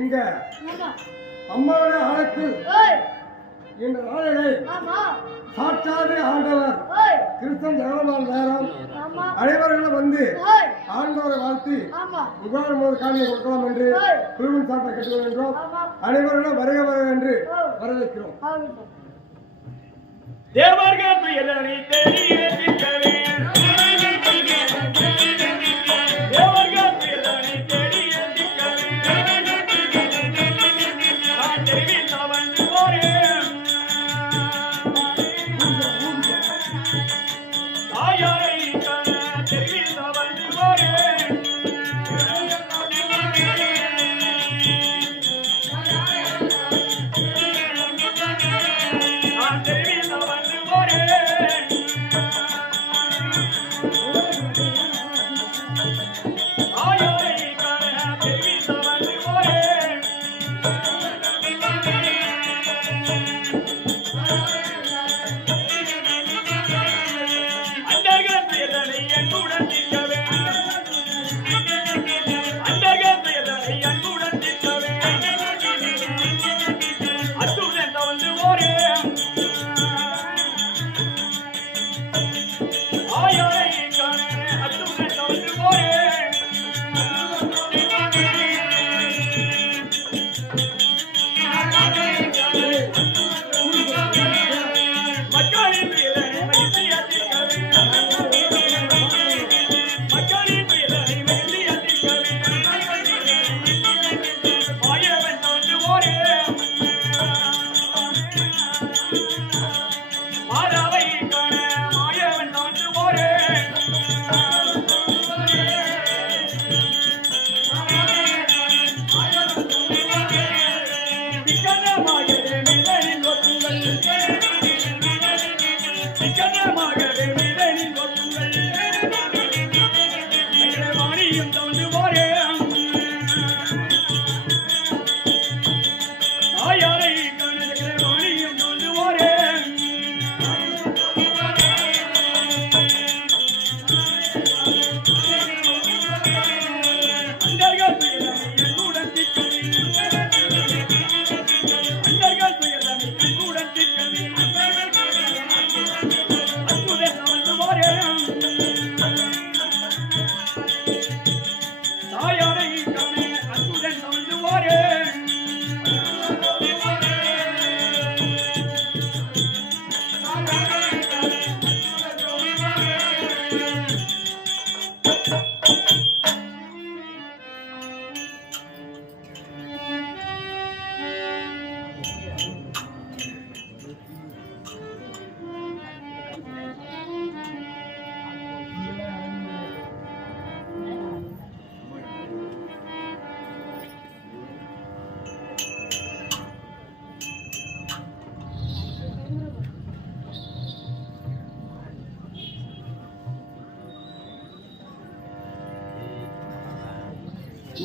இங்க அம்மாவுடைய ஆலயத்தில் இந்த நாளிலே சாட்சாது ஆண்டவர் கிறிஸ்தன் ஜெகநாள் நேரம் அனைவர்களும் வந்து ஆண்டவரை வாழ்த்தி முகாம் ஒரு காணியை கொடுக்கலாம் என்று குழுவின் சாட்டை கட்டுகின்றோம். அனைவர்களும் வருக வருக என்று வரவேற்கிறோம். தேவர்கள் துயரை தேடி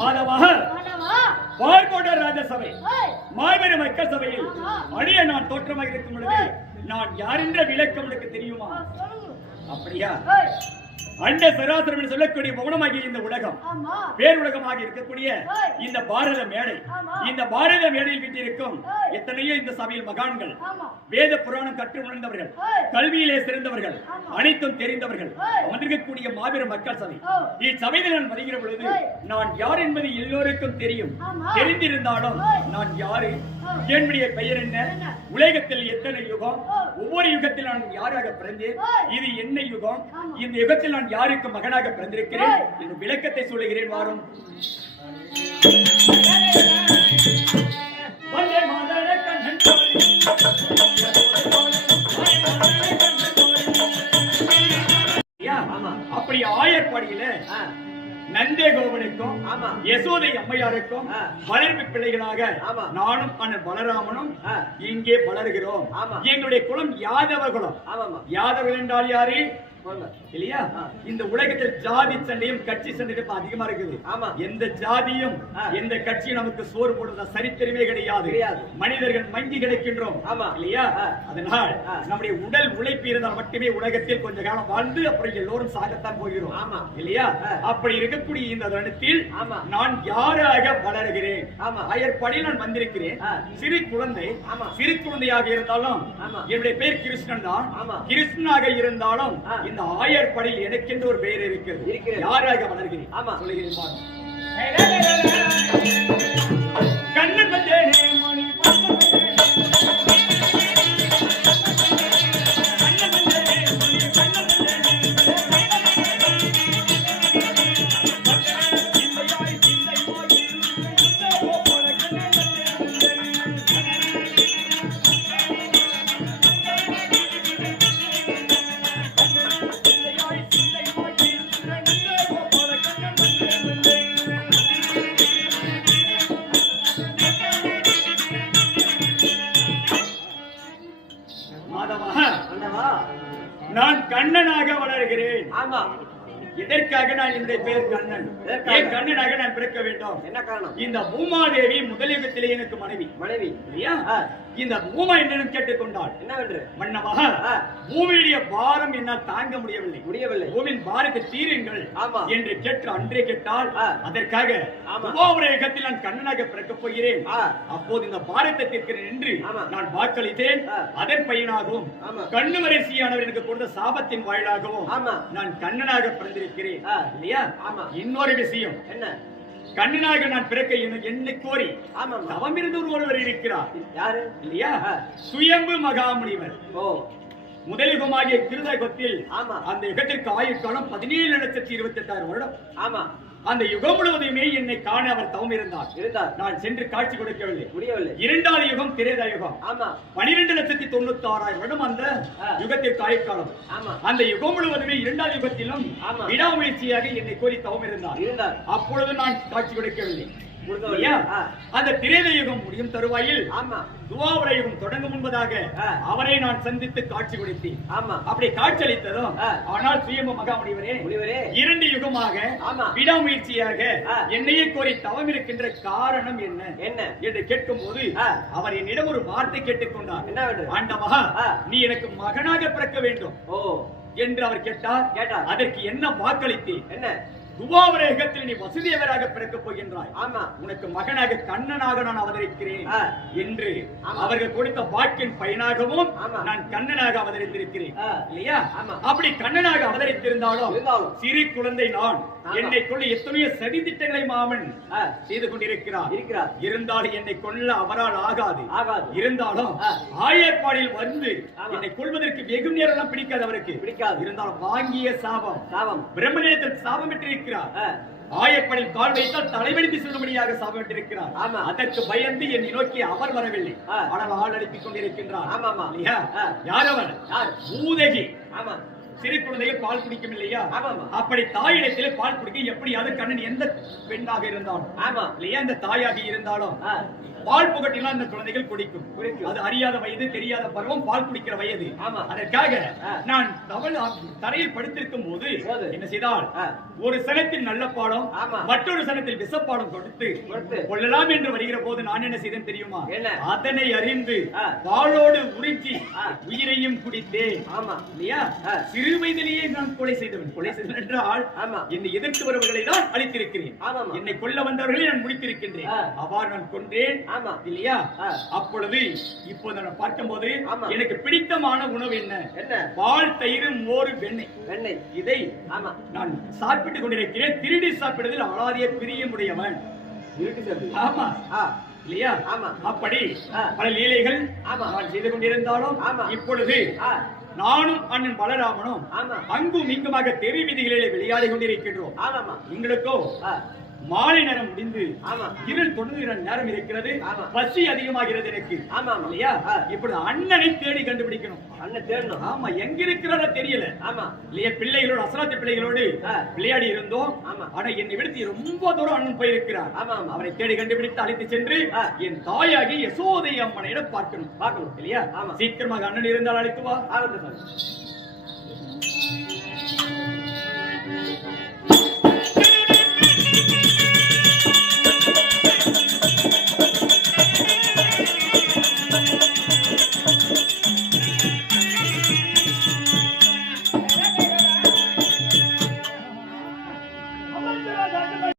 மாதவா பார்கோட ராஜசபை மாபெரும் மக்கள் சபையில் அடிய நான் தோற்றமாக இருக்கும் பொழுது நான் யார் என்ற விளக்கம் உனக்கு தெரியுமா? அப்படியா? அண்ட சராசரம் என்று சொல்லக்கூடிய மௌனமாகிய இந்த உலகம் பேருலகமாக இருக்கக்கூடிய இந்த பாரத மேடை, இந்த பாரத மேடையில் வீட்டிருக்கும் எத்தனையோ இந்த சபையில் மகான்கள், வேத புராணம் கற்று உணர்ந்தவர்கள், கல்வியிலே சிறந்தவர்கள், அனைத்தும் தெரிந்தவர்கள் அமர்ந்திருக்கக்கூடிய மாபெரும் மக்கள் சபை. இச்சபையில் நான் வருகிற பொழுது நான் யார் என்பது எல்லோருக்கும் தெரியும். தெரிந்திருந்தாலும் நான் யாரு, என்னுடைய பெயர் என்ன, உலகத்தில் எத்தனை யுகம், ஒவ்வொரு யுகத்தில் நான் யாராக பிறந்தேன், இது என்ன யுகம், இந்த யுகத்தில் நான் யாருக்கு மகனாக பிறந்திருக்கிறேன் என்று விளக்கத்தை சொல்லுகிறேன். வாரும். அப்படி ஆயர்பாடியில நந்தேகோவனுக்கும் யசோதை அம்மையாருக்கும் வளர்ப்பு பிள்ளைகளாக நானும் அண்ணன் பலராமனும் இங்கே வளர்கிறோம். எங்களுடைய குலம் யாதவ குலம். யாதவர்கள் என்றால் யாரு இல்லையா? இந்த உலகத்தில் ஜாதி சண்டையும் கட்சி சண்டையும் அதிகமா இருக்குது. எந்த ஜாதியும் எந்த கட்சியும் நமக்கு சோறு போடுற சரித்திரமே கிடையாது. மனிதர்கள் மங்கி கிடைக்கின்றோம் இல்லையா? அதனால் நம்முடைய உடல் உழைப்பு இருந்தால் மட்டுமே உலகத்தில் கொஞ்ச காலம் வாழ்ந்து அப்புறம் எல்லோரும் சாகத்தான் போகிறோம் இல்லையா? அப்படி இருக்கக்கூடிய இந்த தருணத்தில் நான் யாராக வளர்கிறேன்? ஆயர்பாடியில் நான் வந்திருக்கிறேன். சிறு குழந்தையாக இருந்தாலும் என்னுடைய பெயர் கிருஷ்ணன் தான். கிருஷ்ணனாக இருந்தாலும் இந்த ஆயர்பாடியில் எனக்கென்று ஒரு பெயர் இருக்கிறது. யாராக வளர்கிறேன் சொல்லுகிறேன். கண்ணன் வந்தேனே மணி நான் கண்ணனாக வளர்கிறேன். இதற்காக நான் என்னுடைய பெயர் கண்ணன். ஏன் கண்ணனாக நான் பிறக்க வேண்டும்? என்ன காரணம்? இந்த பூமாதேவி முதல் யுகத்திலே எனக்கு மனைவி இல்லையா? இந்த பூமா என்னிடம் கேட்டுக்கொண்டாள். என்னவென்று? மன்னவா, பூமியுடைய பாரம் என்னால் தாங்க முடியவில்லை. பூமியின் பாரத்தை தீருங்கள் என்று கேட்டு அன்றே கேட்டால், அதற்காக யுகத்தில் நான் கண்ணனாக பிறக்கப் போகிறேன். அப்போது இந்த பாரத்தை தீர்க்கிறேன் என்று நான் வாக்களித்தேன். அதன் பயனாகவும் கண்ணு வரிசையானவர் எனக்கு கொடுத்த சாபத்தின் வாயிலாகவும் நான் கண்ணனாக பிறந்திருக்கிறேன் இல்லையா? இன்னொரு விஷயம் என்ன? கண்ணனாக நான் பிறக்க என்னை கோரி தவம் இருந்து ஒருவர் இருக்கிறார். யாரு இல்லையா? சுயம்பு மகாமுனிவர். முதல் யுகமாகிய கிருத யுகத்தில் அந்த யுகத்திற்கு ஆயுட்காலம் 17,28,000 வருடம். அந்த யுகம் முழுவதுமே என்னை காண அவர் தவம் இருந்தார். நான் சென்று காட்சி கொடுக்கவில்லை. இரண்டாவது யுகம் திரேதா யுகம். 12,96,000 வருடம் அந்த யுகத்திற்கு ஆயுட்காலம். அந்த யுகம் முழுவதுமே இரண்டாவது யுகத்திலும் விடாமுயற்சியாக என்னை கோரி தவம் இருந்தார். அப்பொழுது நான் காட்சி கொடுக்கவில்லை. அந்த திரேத யுகம் முடியும் தருவாயில் துவாபர யுகம் தொடங்கும் முன்பதாக அவரை நான் சந்தித்து காட்சி கொடுத்தேன். அப்படி காட்சி அளித்ததும், ஆனால் சுயம்பு மகாமுனிவரே, இரண்டு யுகமாக விடாமுயற்சியாக என்னையே கோரி தவம் இருக்கின்ற காரணம் என்ன என்று கேட்கும் போது அவர் என்னிடம் ஒரு வார்த்தை கேட்டுக்கொண்டார். ஆண்டவா, நீ எனக்கு மகனாக பிறக்க வேண்டும் என்று அவர் கேட்டார். அதற்கு என்ன வாக்களித்தேன்? என்ன? துவாபரேகத்தில் நீ வசுதேவராக பிறக்கப் போகின்றாய். உனக்கு மகனாக கண்ணனாக நான் அவதரிக்கிறேன் என்று அவர்கள் கொடுத்த வாக்கின் பயனாகவும் நான் கண்ணனாக அவதரித்திருக்கிறேன் இல்லையா? அப்படி கண்ணனாக அவதரித்திருந்தாலும் சிறு குழந்தை நான், என்னை கொள்ள எத்தனையோ சதி திட்டங்களை மாமன் செய்து கொண்டிருக்கிறார். இருந்தாலும் என்னை கொள்ள அவரால் ஆகாது. இருந்தாலும் ஆயர்பாடியில் வந்து என்னை கொள்வதற்கு வெகு நேரம் பிடிக்காது. அவருக்கு பிடிக்காது. இருந்தாலும் வாங்கிய சாபம் பிரம்மனிடத்தில் சாபம் பெற்றிருக்கிறார். ஆயப்பனில் கால் வைத்தால் தலைவெடித்து செல்லும்படியாக சாப்பிட்டிருக்கிறார். அதற்கு பயந்து என்னை நோக்கி அவர் வரவில்லை. ஆனால் ஆள் அனுப்பிக் கொண்டிருக்கின்றார். யார் அவர்? பூதகி. சிறு குழந்தைகள் பால் குடிக்கும் இல்லையா? அப்படி தாயிடத்திலே பால் குடிக்க எப்படியாவது கண்ணன் எந்த பெண்ணாக இருந்தாலும் இல்லையா, அந்த தாயாக இருந்தாலும் பால் புகட்டினால் அந்த குழந்தைகள் குடிக்கும். அது அறியாத வயது, தெரியாத பருவம், பால் குடிக்கிற வயது. அதற்காக நான் தரையில் படுத்திருக்கும் போது என்ன செய்தால், ஒரு சனத்தில் நல்ல பாடம், மற்றொரு சனத்தில் விஷப்பாடம் கொடுத்து கொள்ளலாம் என்று வருகிற போது நான் என்ன செய்தேன் தெரியுமா? அதனை அறிந்து பாலோடு உறிஞ்சி உயிரையும் குடித்தேன். இல்லையா? சிறு வயதிலேயே நான் கொலை செய்தவன். கொலை செய்தவன் என்றால் என்னை எதிர்த்து வருவர்களை தான் அழித்திருக்கிறேன். என்னை கொல்ல வந்தவர்களை நான் முடித்திருக்கின்றேன். அவ்வாறு நான் கொன்றேன். இல்லையா? அப்பொழுது இப்போது நான் பார்க்கும் போது எனக்கு பிடித்தமான உணவு என்ன? பால், தயிர், மோர், வெண்ணெய். இதை நான் சாப்பிட்டுக் கொண்டிருக்கிறேன். திருடி சாப்பிடுவதில் அலாதிய பிரியமுடையவன். ஆமா இல்லையா? அப்படி பல லீலைகள் நான் செய்து கொண்டிருந்தாலும் இப்பொழுது நானும் அண்ணன் பலராமனும் அங்கும் இங்குமாக தெரு வீதிகளிலே விளையாடி கொண்டிருக்கின்றோம். எங்களுக்கோ மாலை நேரம் முடிந்து இருள் தொடங்குகிற நேரம் இருக்கிறது. பசி அதிகமாகிறது எனக்கு. இல்லையா? இப்படி அண்ணனை தேடி கண்டுபிடிக்கணும். அண்ணன் தேடணும். ஆமா, எங்க இருக்கிறாரோ தெரியல. இல்லையா? பிள்ளைகளோடு, அசராத்தி பிள்ளைகளோடு விளையாடி இருந்தோம். ஆனா என்னை விடுத்து ரொம்ப தூரம் அண்ணன் போயிருக்கிறார். அவரை தேடி கண்டுபிடித்து அழைத்து சென்று என் தாயாகி யசோதை அம்மனையிடம் பார்க்கணும். இல்லையா? சீக்கிரமாக அண்ணன் இருந்தால் அழைத்து வா.